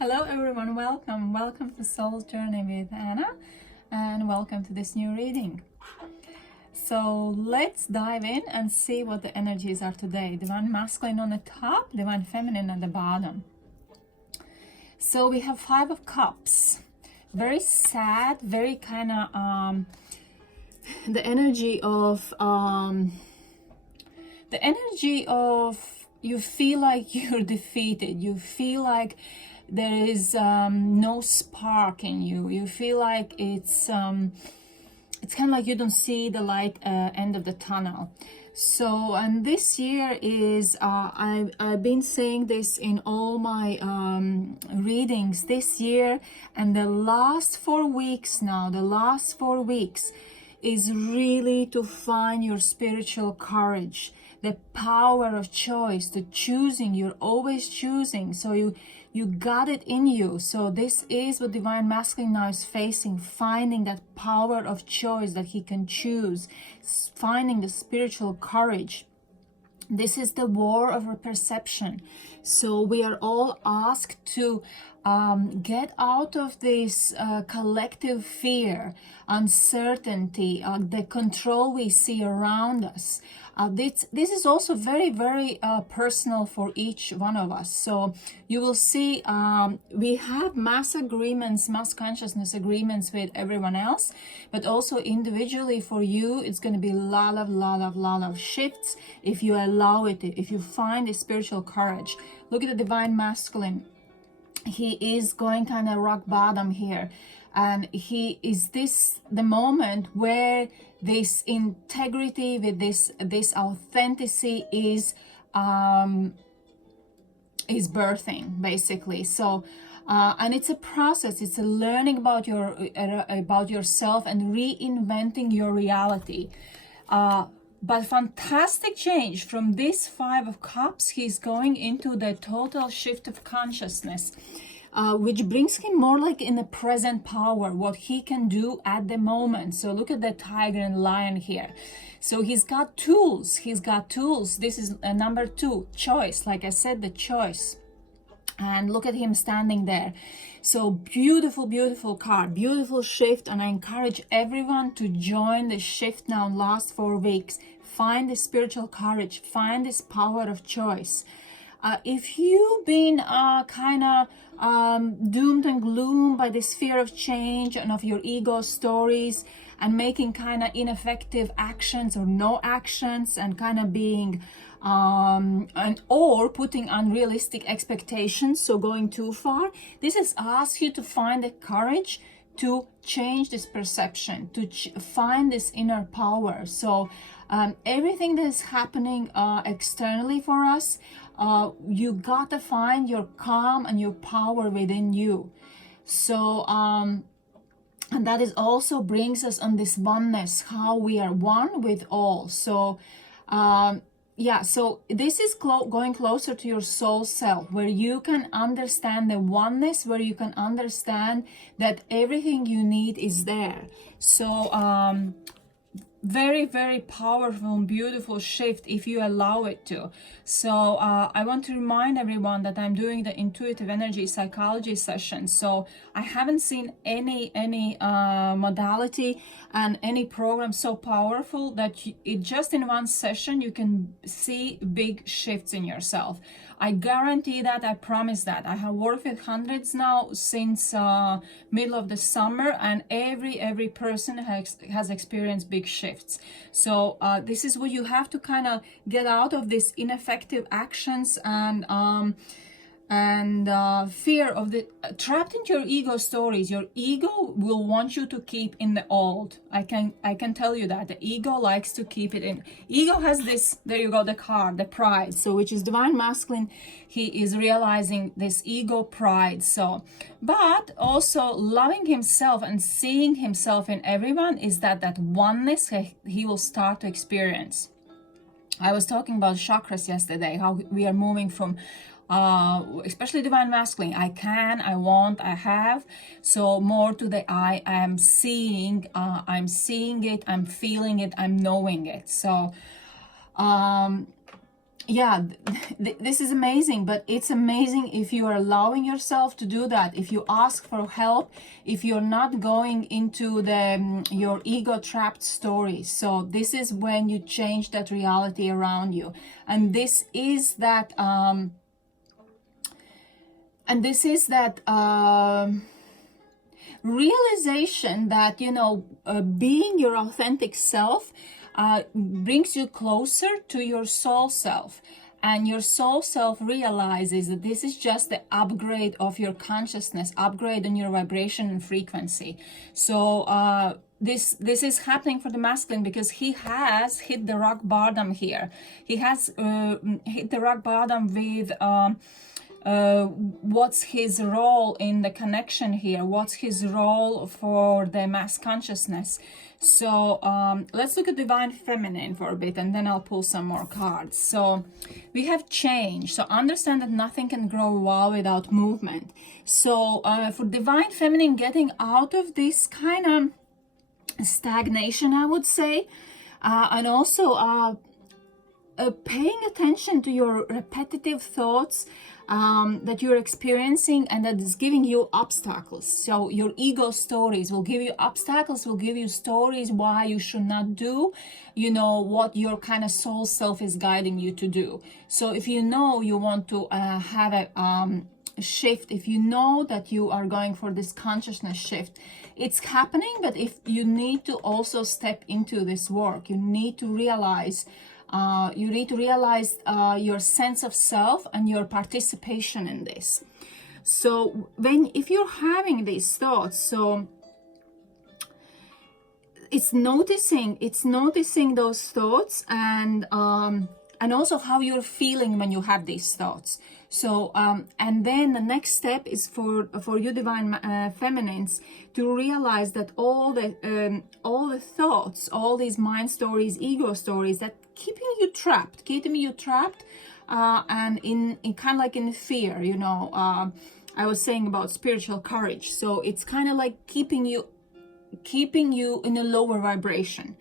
Hello everyone, welcome to Soul Journey with Anna, and welcome to this new reading. So let's dive in and see what the energies are today. Divine Masculine on the top, Divine Feminine at the bottom. So we have Five of Cups, very sad, very kind of the energy of you feel like you're defeated, you feel like there is no spark in you, you feel like it's kind of like you don't see the light end of the tunnel. So, and this year is I've been saying this in all my readings this year, and the last 4 weeks now, the last 4 weeks is really to find your spiritual courage, the power of choice, the choosing. You're always choosing, so you got it in you. So this is what Divine Masculine now is facing, finding that power of choice that he can choose, finding the spiritual courage. This is the war of perception. So we are all asked to get out of this collective fear, uncertainty, the control we see around us. This is also very, very personal for each one of us. So you will see we have mass agreements, mass consciousness agreements with everyone else, but also individually for you, it's going to be a lot of shifts if you allow it, if you find the spiritual courage. Look at the Divine Masculine. He is going kind of rock bottom here, and he is the moment where this integrity with this authenticity is birthing, basically. So and it's a process, it's a learning about yourself and reinventing your reality. But fantastic change from this Five of Cups. He's going into the total shift of consciousness, which brings him more like in the present power, what he can do at the moment. So look at the tiger and lion here. So he's got tools. This is number 2, choice. Like I said, the choice. And look at him standing there. So beautiful card, beautiful shift. And I encourage everyone to join the shift now, last 4 weeks. Find the spiritual courage, find this power of choice. If you've been kind of doomed and gloom by this fear of change and of your ego stories and making kind of ineffective actions or no actions and kind of being or putting unrealistic expectations, so going too far, this has asked you to find the courage to change this perception, to find this inner power. So everything that is happening externally for us, you got to find your calm and your power within you. So and that is also brings us on this oneness, how we are one with all. So yeah, so this is going closer to your soul self, where you can understand the oneness, where you can understand that everything you need is there. So very powerful and beautiful shift if you allow it to. So I want to remind everyone that I'm doing the intuitive energy psychology session. So I haven't seen any modality and any program so powerful that it just in one session you can see big shifts in yourself. I guarantee that, I promise that. I have worked with hundreds now since middle of the summer, and every person has experienced big shifts. So this is what you have to kind of get out of these ineffective actions and fear of the trapped into your ego stories. Your ego will want you to keep in the old. I can tell you that the ego likes to keep it in. Ego has this, there you go, the card, the pride, so which is Divine Masculine. He is realizing this ego pride. So but also loving himself and seeing himself in everyone is that oneness he will start to experience. I was talking about chakras yesterday, how we are moving from especially Divine Masculine, I can, I want, I have. So more to the I am seeing it, I'm feeling it, I'm knowing it. So yeah, this is amazing, but it's amazing if you are allowing yourself to do that, if you ask for help, if you're not going into the your ego trapped stories. So this is when you change that reality around you, and this is that realization that, you know, being your authentic self brings you closer to your soul self, and your soul self realizes that this is just the upgrade of your consciousness, upgrade in your vibration and frequency. So this is happening for the masculine because he has hit the rock bottom here. He has hit the rock bottom with what's his role in the connection here, what's his role for the mass consciousness. So let's look at divine feminine for a bit, and then I'll pull some more cards. So we have change. So understand that nothing can grow well without movement. So for divine feminine, getting out of this kind of stagnation, I would say, and also paying attention to your repetitive thoughts that you're experiencing and that is giving you obstacles. So your ego stories will give you obstacles, will give you stories why you should not do, you know, what your kind of soul self is guiding you to do. So if you know you want to have a shift, if you know that you are going for this consciousness shift, it's happening. But if you need to also step into this work, you need to realize your sense of self and your participation in this. So if you're having these thoughts, so it's noticing those thoughts, and also how you're feeling when you have these thoughts. So and then the next step is for you divine feminines to realize that all the thoughts, all these mind stories, ego stories that keeping you trapped and in kind of like in fear, you know, I was saying about spiritual courage. So it's kind of like keeping you in a lower vibration.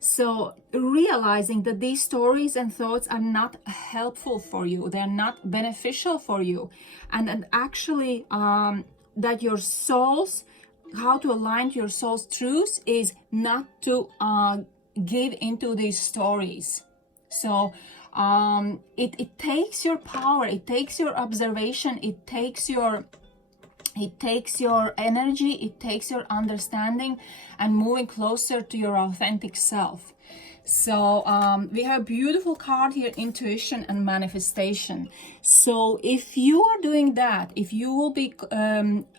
So realizing that these stories and thoughts are not helpful for you, they're not beneficial for you, and actually that your soul's, how to align to your soul's truth is not to give into these stories. So it takes your power, it takes your observation, it takes your energy, it takes your understanding and moving closer to your authentic self. So we have a beautiful card here, intuition and manifestation. So if you are doing that, if you will be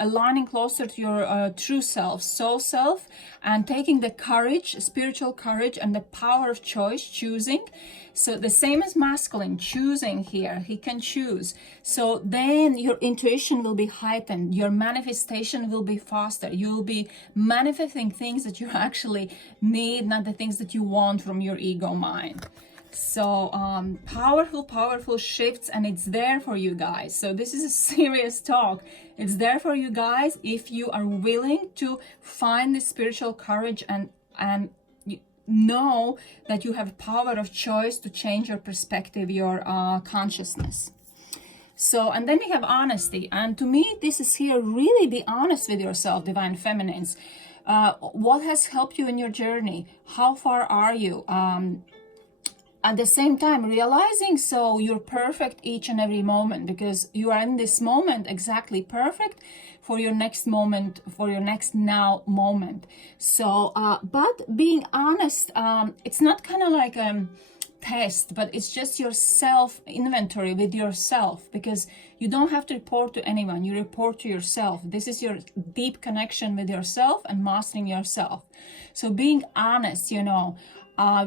aligning closer to your true self, soul self, and taking the courage, spiritual courage and the power of choice, choosing. So the same as masculine, choosing here, he can choose. So then your intuition will be heightened, your manifestation will be faster. You'll be manifesting things that you actually need, not the things that you want from your ego mind. So powerful shifts, and it's there for you guys. So this is a serious talk. It's there for you guys if you are willing to find the spiritual courage and know that you have power of choice to change your perspective, your consciousness. So, and then we have honesty, and to me this is here, really be honest with yourself, divine feminines. What has helped you in your journey? How far are you? At the same time, realizing so you're perfect each and every moment, because you are in this moment exactly perfect for your next moment, for your next now moment. So, but being honest, it's not kind of like a test, but it's just your self inventory with yourself, because you don't have to report to anyone, you report to yourself. This is your deep connection with yourself and mastering yourself. So being honest, you know,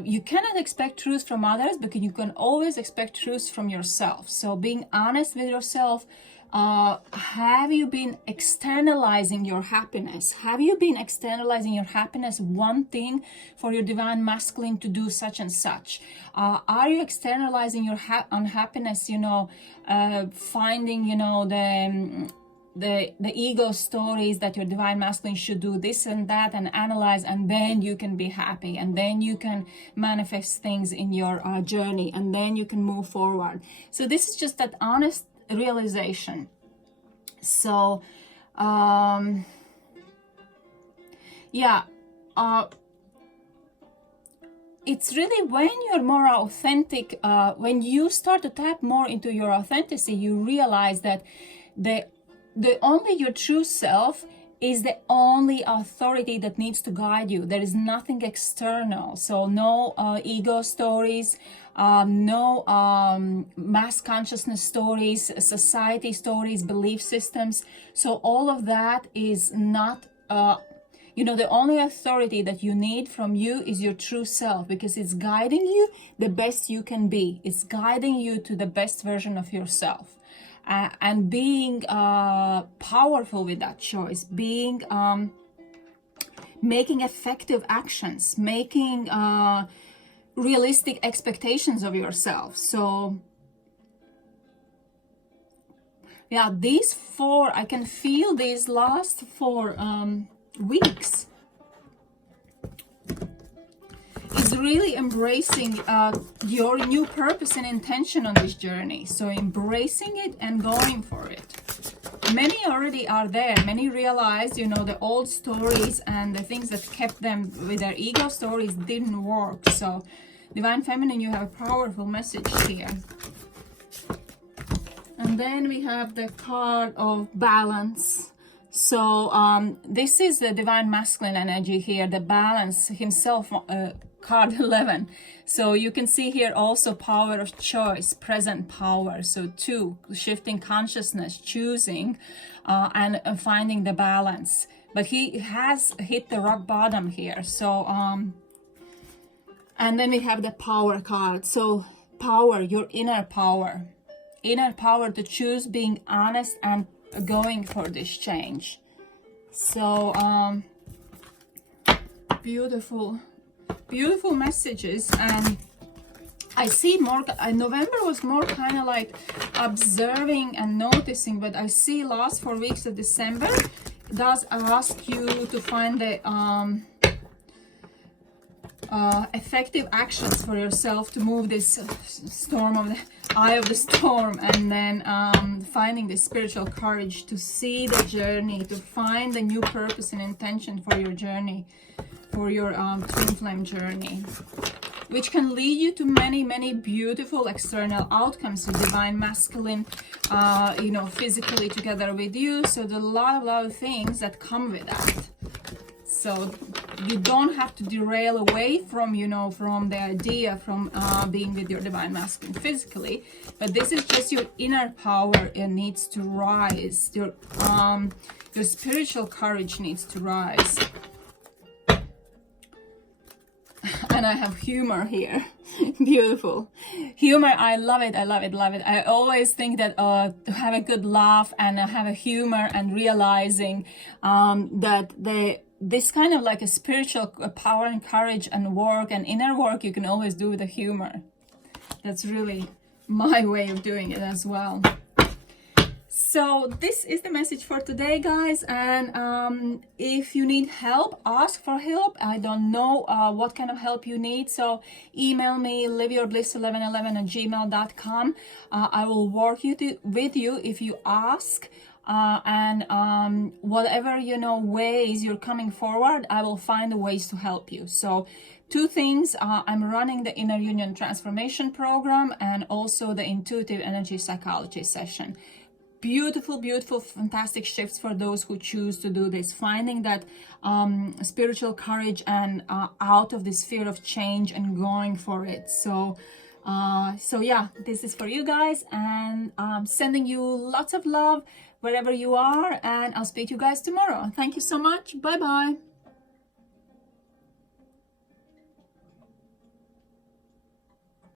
you cannot expect truth from others, because you can always expect truth from yourself. So being honest with yourself. Have you been externalizing your happiness? Have you been externalizing your happiness, wanting for your divine masculine to do such and such? Are you externalizing your unhappiness, you know, finding, you know, the ego stories that your divine masculine should do this and that and analyze, and then you can be happy, and then you can manifest things in your journey, and then you can move forward. So this is just that honest realization. So yeah, it's really when you're more authentic, when you start to tap more into your authenticity, you realize that the only your true self is the only authority that needs to guide you. There is nothing external. So no ego stories, no mass consciousness stories, society stories, belief systems. So all of that is not, you know, the only authority that you need from you is your true self, because it's guiding you the best you can be. It's guiding you to the best version of yourself. And being powerful with that choice, being making effective actions, making realistic expectations of yourself. So yeah, these 4, I can feel these last 4 weeks is really embracing your new purpose and intention on this journey. So embracing it and going for it. Many already are there. Many realize, you know, the old stories and the things that kept them with their ego stories didn't work. So Divine Feminine, you have a powerful message here. And then we have the card of balance. So this is the Divine Masculine energy here, the balance himself, card 11. So you can see here also power of choice, present power. So 2, shifting consciousness, choosing and finding the balance. But he has hit the rock bottom here. So and then we have the power card. So power, your inner power to choose being honest and going for this change. So beautiful messages. And I see more, November was more kind of like observing and noticing, but I see last 4 weeks of December does ask you to find the effective actions for yourself to move this storm of the eye of the storm, and then finding the spiritual courage to see the journey, to find the new purpose and intention for your journey, for your twin flame journey, which can lead you to many beautiful external outcomes with Divine Masculine, you know, physically together with you. So there's a lot of things that come with that. So you don't have to derail away from, you know, from the idea, from being with your Divine Masculine physically, but this is just your inner power. It needs to rise. Your spiritual courage needs to rise. And I have humor here. Beautiful humor. I love it. I always think that to have a good laugh and have a humor, and realizing that this kind of like a spiritual power and courage and work and inner work you can always do with a humor. That's really my way of doing it as well. So this is the message for today, guys. And if you need help, ask for help. I don't know what kind of help you need, so email me liveyourbliss1111@gmail.com. I will work with you if you ask. And whatever, you know, ways you're coming forward, I will find the ways to help you. So 2 things, I'm running the Inner Union Transformation Program and also the Intuitive Energy Psychology session. Beautiful, fantastic shifts for those who choose to do this, finding that spiritual courage and out of this fear of change and going for it. So yeah, this is for you guys, and sending you lots of love wherever you are, and I'll speak to you guys tomorrow. Thank you so much. Bye bye.